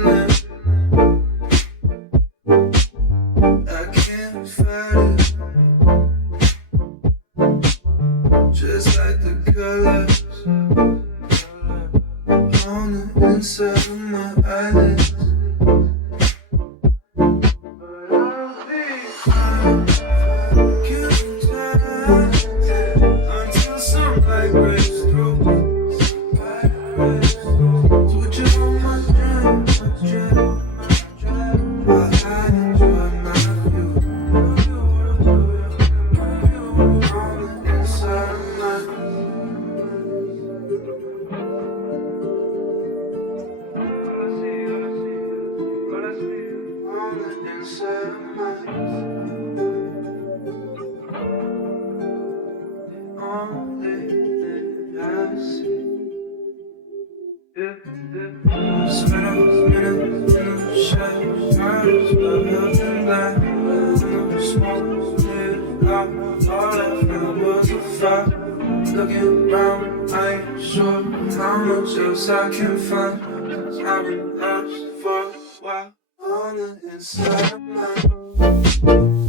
feeling. I can't fight it. Just like the colors on the inside of my eyelids. Until sunlight breaks through. Switching on my dream, while I enjoy my view. On the inside of my on the inside of my only thing I see. Spent a minute in the shadows, but nothing black. No smoke cleared out, all I felt was a fire. Looking round, I ain't sure how much else I can find. I've been lost for a while on the inside of my